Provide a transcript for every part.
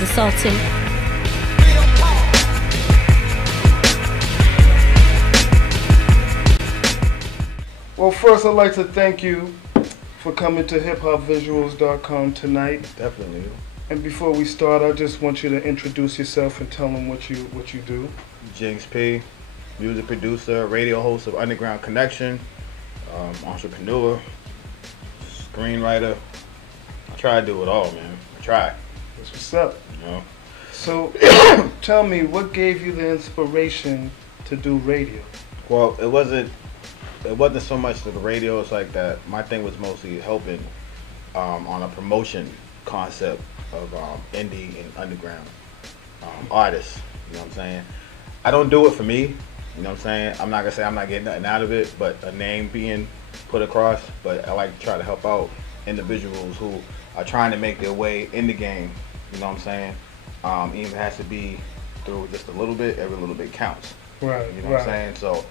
the salty. Well, first I'd like to thank you for coming to hiphopvisuals.com tonight. Definitely. And before we start, I just want you to introduce yourself and tell them what you do. Jinx P, music producer, radio host of Underground Connection, entrepreneur, screenwriter. I try to do it all, man. I try. That's what's up. You know. So, tell me, what gave you the inspiration to do radio? Well, it wasn't so much to the radio. It's like that. My thing was mostly helping on a promotion concept of indie and underground artists. You know what I'm saying? I don't do it for me. You know what I'm saying? I'm not gonna say I'm not getting nothing out of it, but a name being put across. But I like to try to help out individuals who are trying to make their way in the game. You know what I'm saying? Even has to be through just a little bit. Every little bit counts. Right. You know what I'm saying? So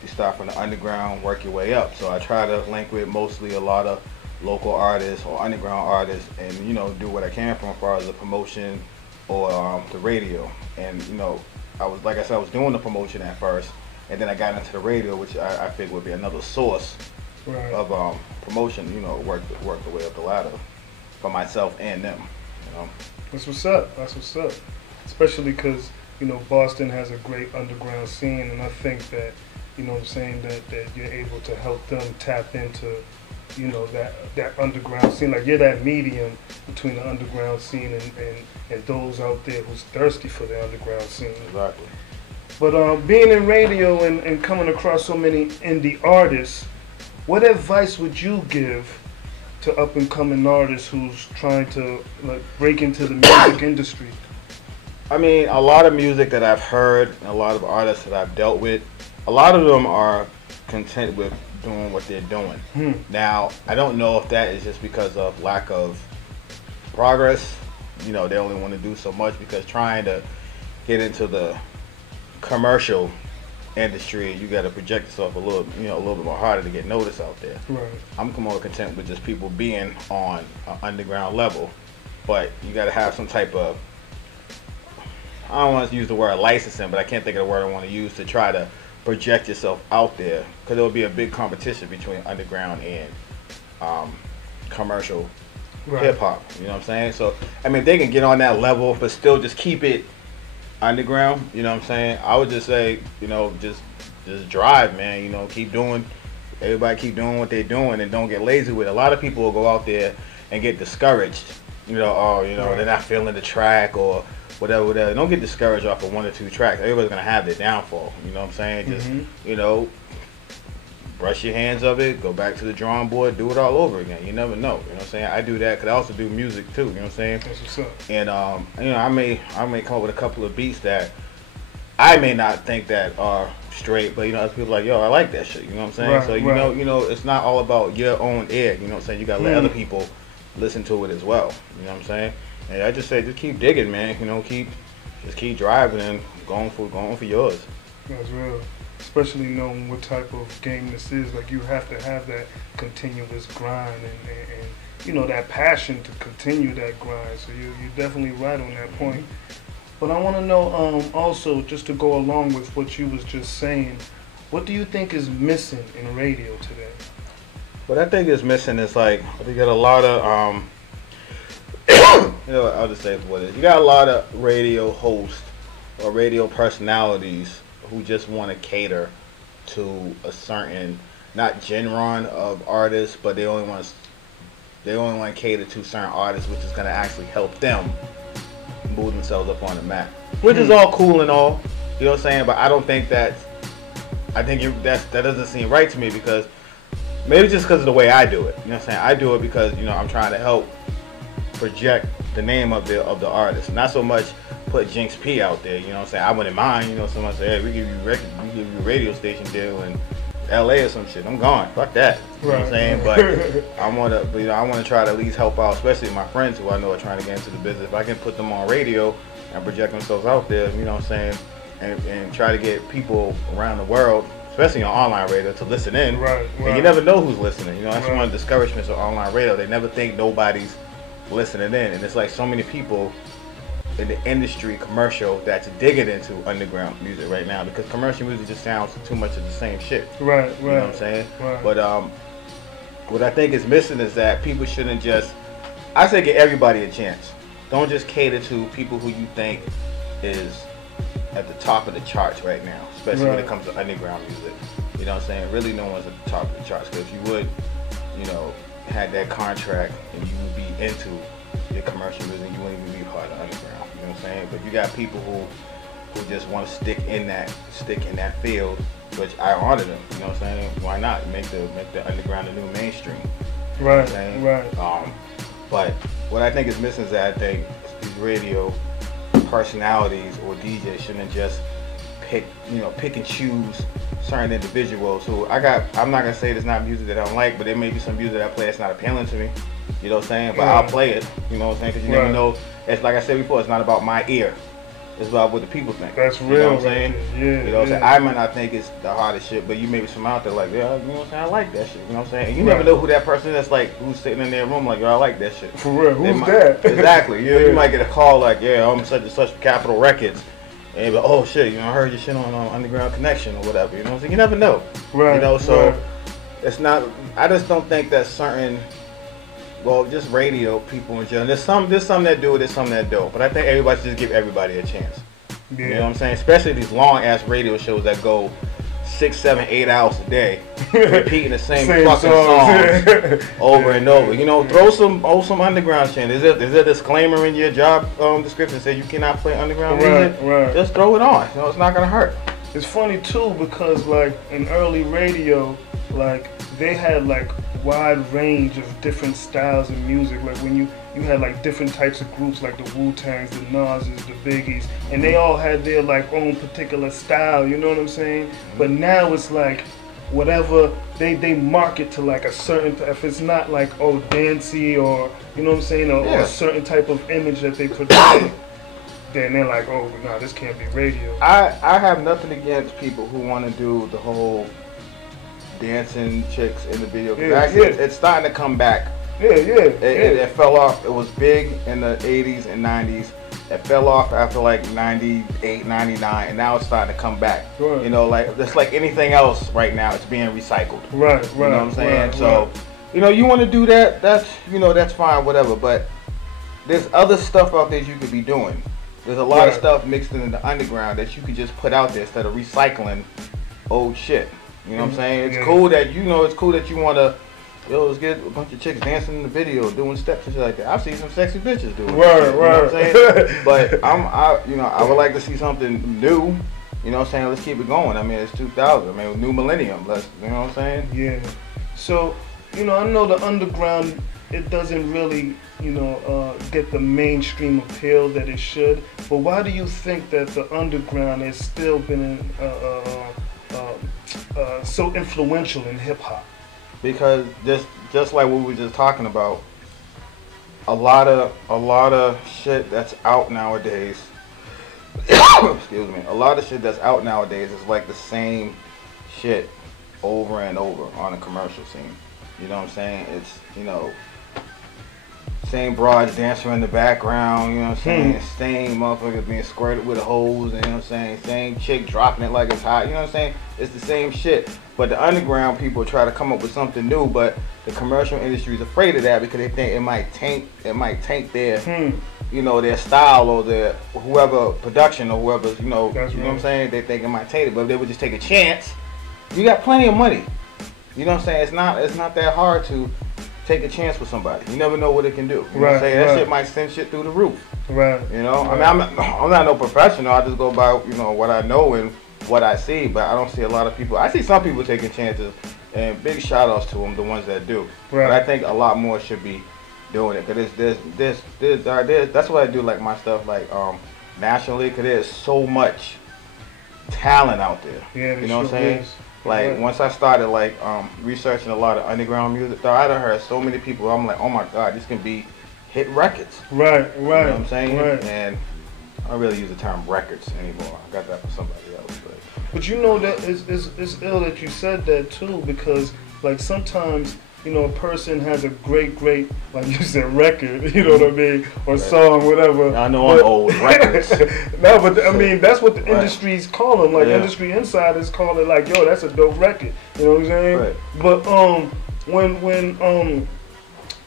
you start from the underground, work your way up. So I try to link with mostly a lot of local artists or underground artists, and you know, do what I can from as far as the promotion or the radio. And you know, I was doing the promotion at first, and then I got into the radio, which I figured would be another source of promotion. You know, work the way up the ladder for myself and them. You know, that's what's up. That's what's up. Especially because you know Boston has a great underground scene, and I think that you know what I'm saying that you're able to help them tap into you know that underground scene. Like you're that medium between the underground scene and those out there who's thirsty for the underground scene. Exactly. But being in radio and coming across so many indie artists, what advice would you give to up and coming artists who's trying to like break into the music industry? I mean, a lot of music that I've heard and a lot of artists that I've dealt with, a lot of them are content with doing what they're doing. Now, I don't know if that is just because of lack of progress. You know, they only want to do so much, because trying to get into the commercial industry, you got to project yourself a little bit more harder to get noticed out there. Right. I'm more content with just people being on an underground level, but you got to have some type of, I don't want to use the word licensing, but I can't think of the word I want to use to try to project yourself out there, because there will be a big competition between underground and commercial hip hop. You know what I'm saying? So I mean, if they can get on that level but still just keep it underground, you know what I'm saying? I would just say, you know, just drive, man. You know, everybody keep doing what they're doing and don't get lazy with it. A lot of people will go out there and get discouraged. You know, they're not feeling the track or whatever. Don't get discouraged off of one or two tracks. Everybody's gonna have their downfall. You know what I'm saying? Just you know, brush your hands of it, go back to the drawing board, do it all over again. You never know. You know what I'm saying? I do that because I also do music too. You know what I'm saying? That's what's up. And you know, I may come up with a couple of beats that I may not think that are straight, but you know, other people are like, yo, I like that shit. You know what I'm saying? So you know, it's not all about your own ear. You know what I'm saying? You gotta let other people listen to it as well. You know what I'm saying? And I just say, just keep digging, man. You know, just keep driving and going for yours. That's real. Especially knowing what type of game this is. Like you have to have that continuous grind and you know that passion to continue that grind. So you're definitely right on that point. But I want to know also, just to go along with what you was just saying, what do you think is missing in radio today? What I think is missing is like, you got a lot of you know, I'll just say what it is. You got a lot of radio hosts or radio personalities who just want to cater to a certain, not genre of artists, but they only want to cater to certain artists, which is going to actually help them move themselves up on the map, which is all cool and all. You know what I'm saying? But I don't think that. I think that doesn't seem right to me, because maybe just because of the way I do it. You know what I'm saying? I do it because, you know, I'm trying to help project the name of the artist, not so much put Jinx P out there. You know what I'm saying? I wouldn't mind, you know, someone say, hey, we give you a radio station deal in LA or some shit. I'm gone. Fuck that. You know what I'm saying? But I wanna try to at least help out, especially my friends who I know are trying to get into the business. If I can put them on radio and project themselves out there, you know what I'm saying, and try to get people around the world, especially on online radio, to listen in. And you never know who's listening. You know, that's one of the discouragements of online radio. They never think nobody's listening in, and it's like so many people in the industry commercial that's digging into underground music right now, because commercial music just sounds too much of the same shit. Right, You know what I'm saying? Right. But what I think is missing is that people shouldn't just, I say, give everybody a chance. Don't just cater to people who you think is at the top of the charts right now, especially when it comes to underground music. You know what I'm saying? Really, no one's at the top of the charts. Because if you would, you know, had that contract and you would be into your commercial music, you wouldn't even be part of underground. You know what I'm saying? But you got people who just want to stick in that field, which I honor them. You know what I'm saying? Why not make the underground the new mainstream? You know what I'm saying? Right. But what I think is missing is that I think these radio personalities or DJs shouldn't just pick and choose certain individuals who I'm not gonna say there's not music that I don't like, but there may be some music that I play that's not appealing to me. You know what I'm saying? But I'll play it. You know what I'm saying? Because you never know. It's like I said before. It's not about my ear. It's about what the people think. That's real. You know what I'm saying? Yeah. You know what I'm saying? I might not think it's the hardest shit, but you may be some out there like, yeah, you know what I'm saying? I like that shit. You know what I'm saying? And you never know who that person is, like, who's sitting in their room like, yo, I like that shit. For real. Who's that? Exactly. You might get a call like, yeah, I'm such and such for Capitol Records. And you're like, oh shit, you know, I heard your shit on Underground Connection or whatever. You know what I'm saying? You never know. Right. You know, so it's not. I just don't think that certain, well, just radio people in general. There's some that do it, there's some that don't. But I think everybody should just give everybody a chance. Yeah. You know what I'm saying? Especially these long ass radio shows that go 6, 7, 8 hours a day, repeating the same fucking songs over and over. You know, throw some underground shit. Is there a disclaimer in your job description that says you cannot play underground music? Right. Just throw it on. You know, it's not gonna hurt. It's funny too because like in early radio, like they had like wide range of different styles of music. Like when you had like different types of groups like the Wu-Tangs, the Nas's, the Biggies, and they all had their like own particular style, you know what I'm saying? But now it's like whatever they market to like a certain, if it's not like dancey or you know what I'm saying, or a certain type of image that they portray, then they're like, oh no, this can't be radio. I have nothing against people who want to do the whole dancing chicks in the video. It's starting to come back. It fell off. It was big in the 80s and 90s. It fell off after like 98, 99, and now it's starting to come back. Right. You know, like it's like anything else right now. It's being recycled. Right. You know what I'm saying? So, you know, you want to do that? That's fine, whatever. But there's other stuff out there you could be doing. There's a lot of stuff mixed in the underground that you could just put out there instead of recycling old shit. You know what I'm saying? It's cool that you want to, let's get a bunch of chicks dancing in the video, doing steps and shit like that. I've seen some sexy bitches do it. Right. You know what I'm saying? But I would like to see something new. You know what I'm saying? Let's keep it going. I mean, it's 2000. I mean, new millennium. You know what I'm saying? Yeah. So, I know the underground, it doesn't really, get the mainstream appeal that it should. But why do you think that the underground has still been so influential in hip hop? Because just like what we were just talking about, a lot of shit that's out nowadays. Excuse me. A lot of shit that's out nowadays is like the same shit over and over on a commercial scene. You know what I'm saying? It's same broads dancing in the background, you know what I'm saying? Same motherfuckers being squirted with a hose, you know what I'm saying? Same chick dropping it like it's hot, you know what I'm saying? It's the same shit. But the underground people try to come up with something new, but the commercial industry is afraid of that because they think it might taint their their style or their whoever production or whoever's, you know what I'm saying? They think it might taint it, but if they would just take a chance, you got plenty of money. You know what I'm saying? It's not that hard to take a chance with somebody. You never know what it can do. You know what I'm saying? That shit might send shit through the roof. Right. You know? I mean, I'm not no professional. I just go by, what I know and what I see, but I don't see a lot of people. I see some people taking chances, and big shout outs to them, the ones that do. Right. But I think a lot more should be doing it, because that's why I do like my stuff like nationally, because there's so much talent out there. Yeah, you know what I'm saying? Like once I started like researching a lot of underground music, I done heard so many people. I'm like, oh my god, this can be hit records. Right. You know what I'm saying? Right. And I don't really use the term records anymore. I got that from somebody else. But that it's ill that you said that too, because like sometimes you know, a person has a great, like you said, record, you know what I mean, or song, whatever. I know I'm old records. No, but I mean, that's what the industries call them. Like industry insiders call it like, yo, that's a dope record. You know what I'm saying? Right. But when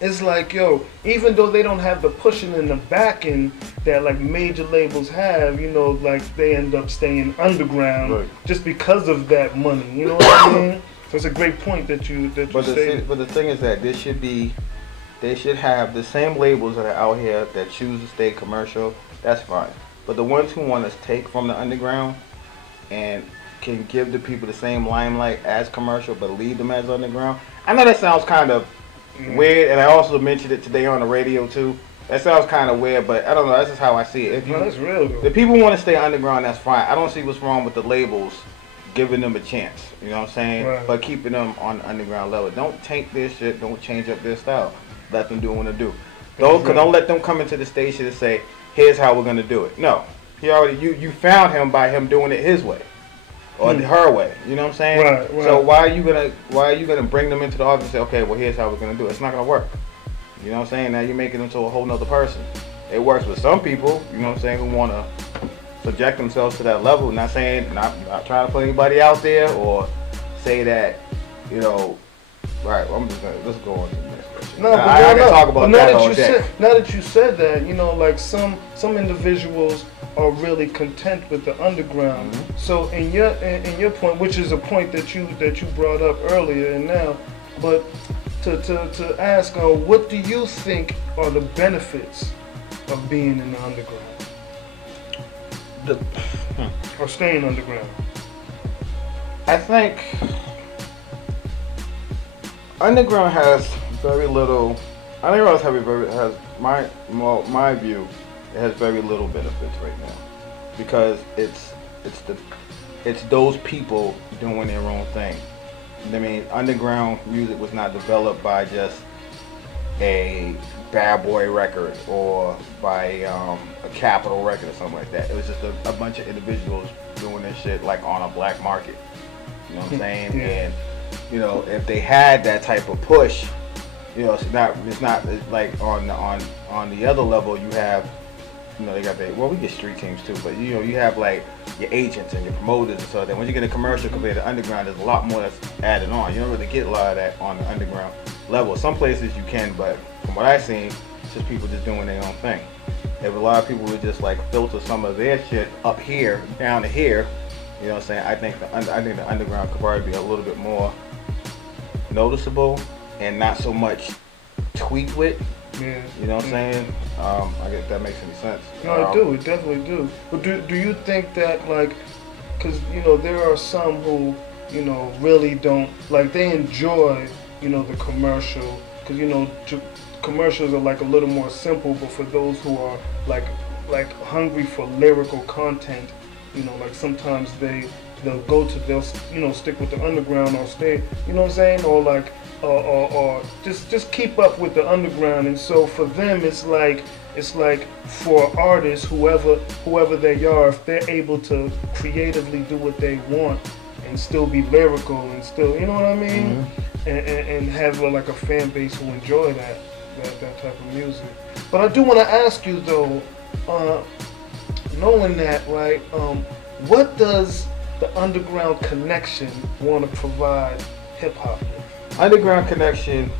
it's like, yo, even though they don't have the pushing in the backing that like major labels have, you know, like they end up staying underground just because of that money. You know what I mean? So it's a great point that you stated. But the thing is that they should have the same labels that are out here that choose to stay commercial. That's fine. But the ones who want to take from the underground and can give the people the same limelight as commercial, but leave them as underground. I know that sounds kind of weird, and I also mentioned it today on the radio too. That sounds kind of weird, but I don't know. That's just how I see it. If No, that's real though. the people want to stay underground, that's fine. I don't see what's wrong with the labels giving them a chance. You know what I'm saying? Right. But keeping them on the underground level. Don't taint their shit. Don't change up their style. Let them do what they do. Don't let them come into the station and say, "Here's how we're gonna do it." No, he already you found him by him doing it his way. Or her way, you know what I'm saying? Right. So why are you gonna bring them into the office and say, okay, well here's how we're gonna do it? It's not gonna work. You know what I'm saying? Now you're making them to a whole nother person. It works with some people, you know what I'm saying, who wanna subject themselves to that level. Not saying, not trying to put anybody out there or say that, you know, right, I'm just gonna, let's go on to the next question. No, I can talk about that all day. Now that you said that, you know, like some individuals are really content with the underground. So in your point, which is a point that you brought up earlier and now, but to ask, what do you think are the benefits of being in the underground or staying underground? I think underground has very little. Underground has my view. It has very little benefits right now because it's those people doing their own thing. I mean, underground music was not developed by just a Bad Boy record or by a Capitol record or something like that. It was just a bunch of individuals doing this shit like on a black market. You know what I'm saying? Yeah. And you know, if they had that type of push, you know, it's not like on the other level you have. You know, they got we get street teams too, but you know, you have like your agents and your promoters and so that when you get a commercial compared to underground, there's a lot more that's added on. You don't really get a lot of that on the underground level. Some places you can, but from what I've seen, it's just people just doing their own thing. If a lot of people would just like filter some of their shit up here, down to here, you know what I'm saying? I think the underground could probably be a little bit more noticeable and not so much tweaked with. Yeah. You know what I'm saying? I guess that makes any sense. No, I do. It definitely do. But do you think that, like, because, you know, there are some who, you know, really don't, like, they enjoy, you know, the commercial, because, you know, commercials are, like, a little more simple, but for those who are, like hungry for lyrical content, you know, like, sometimes they'll you know, stick with the underground or stay, you know what I'm saying? Or, like, or just keep up with the underground, and so for them it's like for artists, whoever they are, if they're able to creatively do what they want and still be lyrical and still, you know what I mean, and have like a fan base who enjoy that type of music. But I do want to ask you though, knowing that, right, what does the Underground Connection want to provide hip hop with? Underground Connection,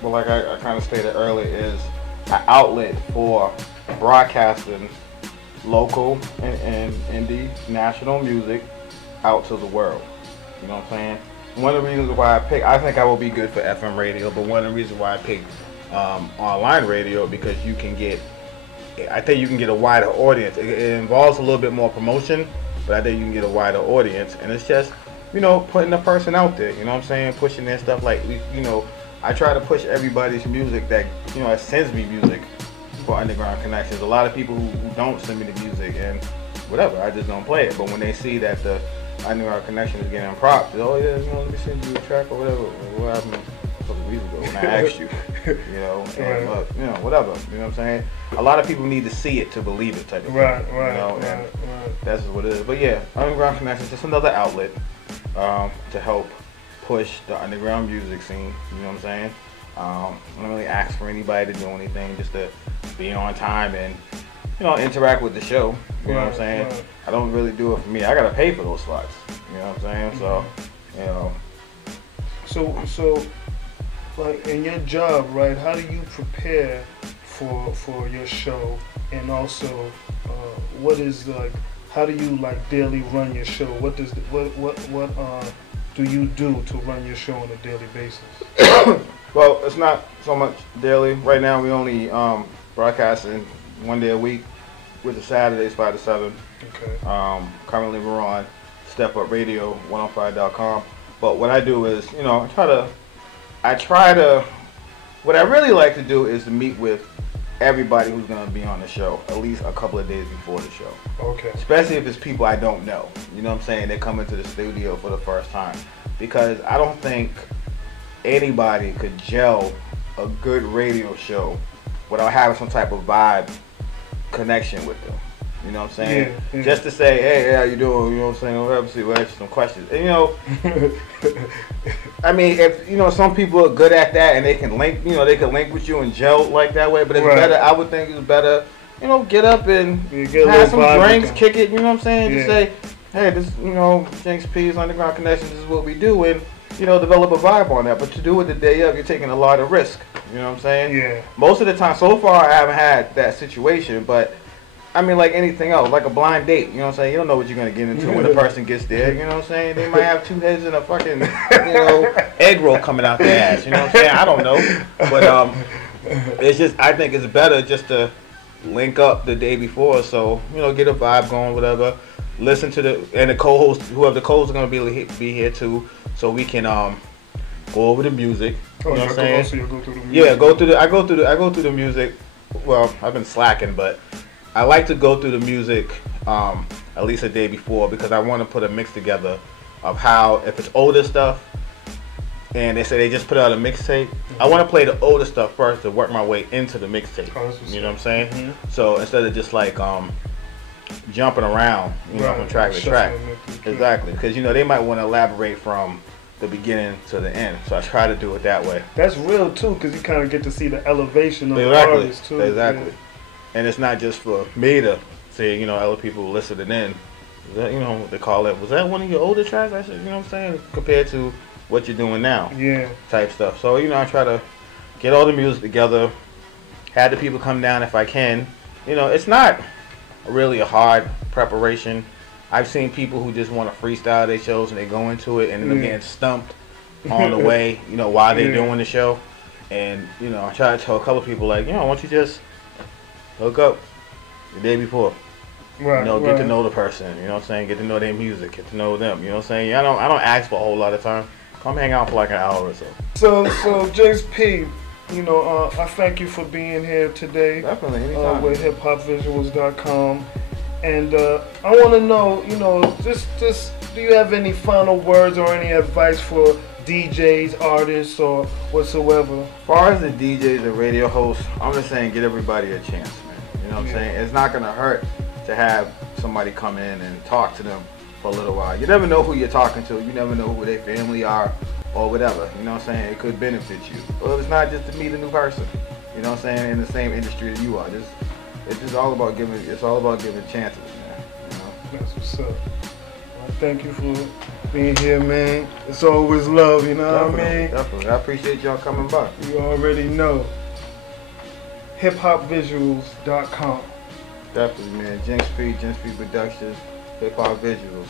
well, like I kind of stated earlier, is an outlet for broadcasting local and indie national music out to the world. You know what I'm saying? One of the reasons why I think I will be good for FM radio, but one of the reasons why I picked online radio, because I think you can get a wider audience. It involves a little bit more promotion, but I think you can get a wider audience, and it's just, you know, putting the person out there, you know what I'm saying? Pushing their stuff, like, you know, I try to push everybody's music that, you know, sends me music for Underground Connections. A lot of people who don't send me the music and whatever, I just don't play it. But when they see that the Underground Connection is getting propped, oh yeah, you know, let me send you a track or whatever. What happened a couple weeks ago when I asked you, you know, and you know, whatever, you know what I'm saying? A lot of people need to see it to believe it type of thing. Right, you know, and that's what it is. But yeah, Underground Connection is just another outlet to help push the underground music scene, you know what I'm saying? I don't really ask for anybody to do anything, just to be on time and, you know, interact with the show. You know what I'm saying? Right. I don't really do it for me. I gotta pay for those slots. You know what I'm saying? Mm-hmm. So, you know. So, like in your job, right? How do you prepare for your show, and also, what is like? How do you like daily run your show? What does what do you do to run your show on a daily basis? Well, it's not so much daily. Right now, we only broadcasting 1 day a week, with the Saturdays 5 to 7. Okay. Currently, we're on Step Up Radio 105.com. But what I do is, you know, what I really like to do is to meet with everybody who's going to be on the show at least a couple of days before the show. Okay. Especially if it's people I don't know. You know what I'm saying? They come into the studio for the first time. Because I don't think anybody could gel a good radio show without having some type of vibe connection with them. You know what I'm saying? Yeah. Just to say, hey, how you doing? You know what I'm saying? Whatever, see, we'll ask you some questions. And, you know, I mean, if, you know, some people are good at that and they can link, you know, they can link with you and gel like that way, but it's better, I would think it's better, you know, get up and have some drinks, kick it, you know what I'm saying? Just say, hey, this, you know, Jinx P's Underground Connection, this is what we do, and, you know, develop a vibe on that. But to do it the day of, you're taking a lot of risk. You know what I'm saying? Yeah. Most of the time, so far, I haven't had that situation, but I mean, like anything else, like a blind date. You know what I'm saying? You don't know what you're gonna get into when the person gets there. You know what I'm saying? They might have 2 heads and a fucking, you know, egg roll coming out their ass. You know what I'm saying? I don't know, but it's just, I think it's better just to link up the day before, so, you know, get a vibe going, whatever. Listen to the co-host, whoever the co-host is gonna be here too, so we can go over the music. You know what I'm saying? So you go through the music. Yeah, I go through the music. Well, I've been slacking, but I like to go through the music at least a day before, because I want to put a mix together of how, if it's older stuff and they say they just put out a mixtape, I want to play the older stuff first to work my way into the mixtape. You know what I'm saying? Mm-hmm. So instead of just like jumping around, you know, from track to track. Exactly, because, you know, they might want to elaborate from the beginning to the end, so I try to do it that way. That's real too, because you kind of get to see the elevation of the artist too. Exactly. Yeah. And it's not just for me to say, you know, other people listening in. Is that, you know, what they call it, was that one of your older tracks? I said, you know what I'm saying, compared to what you're doing now. Yeah. Type stuff. So, you know, I try to get all the music together, have the people come down if I can. You know, it's not really a hard preparation. I've seen people who just want to freestyle their shows and they go into it and end up getting stumped on the way, you know, while they're doing the show. And, you know, I try to tell a couple of people, like, you know, why don't you just hook up the day before. Right, you know, get to know the person, you know what I'm saying? Get to know their music, get to know them, you know what I'm saying? I don't ask for a whole lot of time. Come hang out for like an hour or so. So Jinx P, you know, I thank you for being here today. Definitely, anytime. With hiphopvisuals.com. And I want to know, you know, just do you have any final words or any advice for DJs, artists, or whatsoever? As far as the DJs and radio hosts, I'm just saying get everybody a chance, man. You know what I'm saying? It's not going to hurt to have somebody come in and talk to them for a little while. You never know who you're talking to. You never know who their family are or whatever. You know what I'm saying? It could benefit you. Well, it's not just to meet a new person. You know what I'm saying? In the same industry that you are. It's just all about giving. It's all about giving chances, man. You know? That's what's up. Well, thank you for being here, man. It's always love, you know what I mean? Definitely. I appreciate y'all coming by. You already know. hiphopvisuals.com. Definitely, man. Jinx P Productions, Hip Hop Visuals.